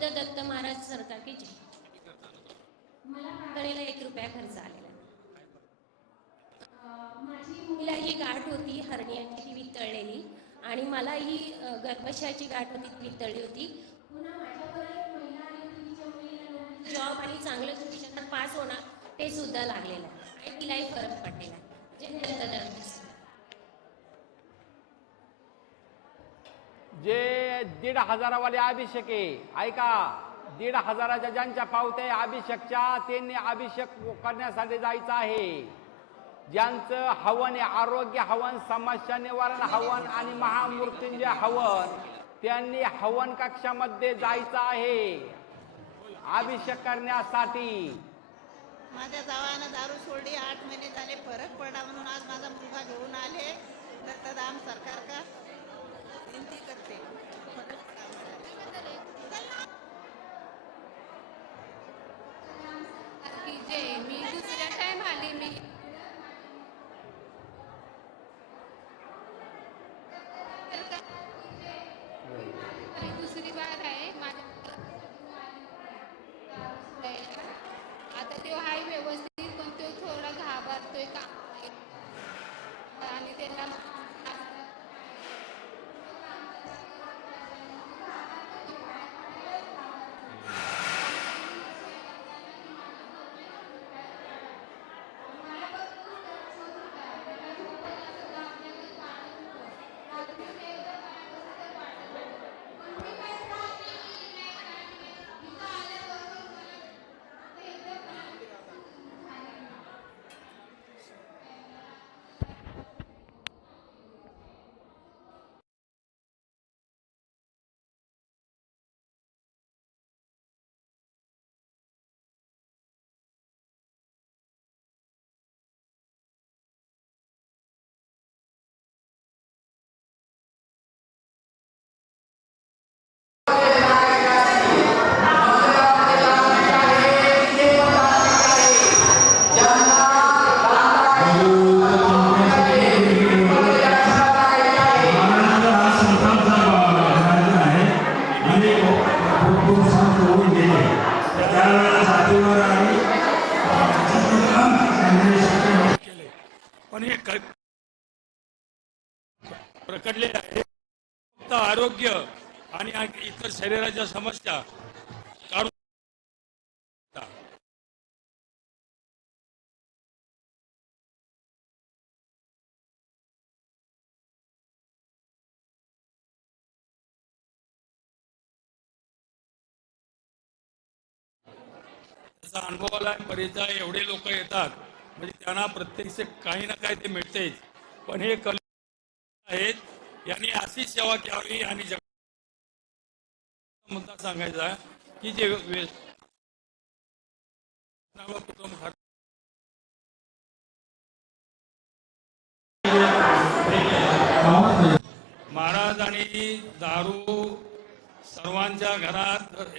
The- Datta Maharaj सरकार की जय. मला मागणीला एक रुपया खर्च आलेला माझी मुलीला ही गाठ होती हरण्याची ती वितळलेली. आणि मला ही गर्भाशयाची गाठ होती ती वितळली होती. पुन्हा माझ्याकडे जॉब आणि चांगलं शिक्षणात पास होणार ते सुद्धा लागलेलं आहे. आणि तिलाही फरक पडलेला आहे. जे जय आहे दीड हजारावाले अभिषेक. आहे ऐका दीड हजाराच्या ज्यांच्या पावत्या आहे अभिषेकच्या त्यांनी अभिषेक करण्यासाठी जायचं आहे. ज्यांचं हवन आहे आरोग्य हवन समस्या निवारण हवन आणि महामृत्युंजय हवन त्यांनी हवन कक्षामध्ये जायचं आहे. अभिषेक करण्यासाठी. माझ्या जावानं दारू सोडली आठ महिने झाले फरक पडला म्हणून आज प्रकटलेले आहे. फक्त आरोग्य आणि इतर शरीराच्या समस्या काढून त्याचा अनुभव आला बरेचदा एवढे लोक येतात. म्हणजे त्यांना प्रत्यक्ष काही ना काही ते मिळतेच. पण हे कल आहेत. यांनी अशी सेवा करावी आणि जग मुद्दा सांगायचा की जे कुटुंब महाराज आणि दारू सर्वांच्या घरात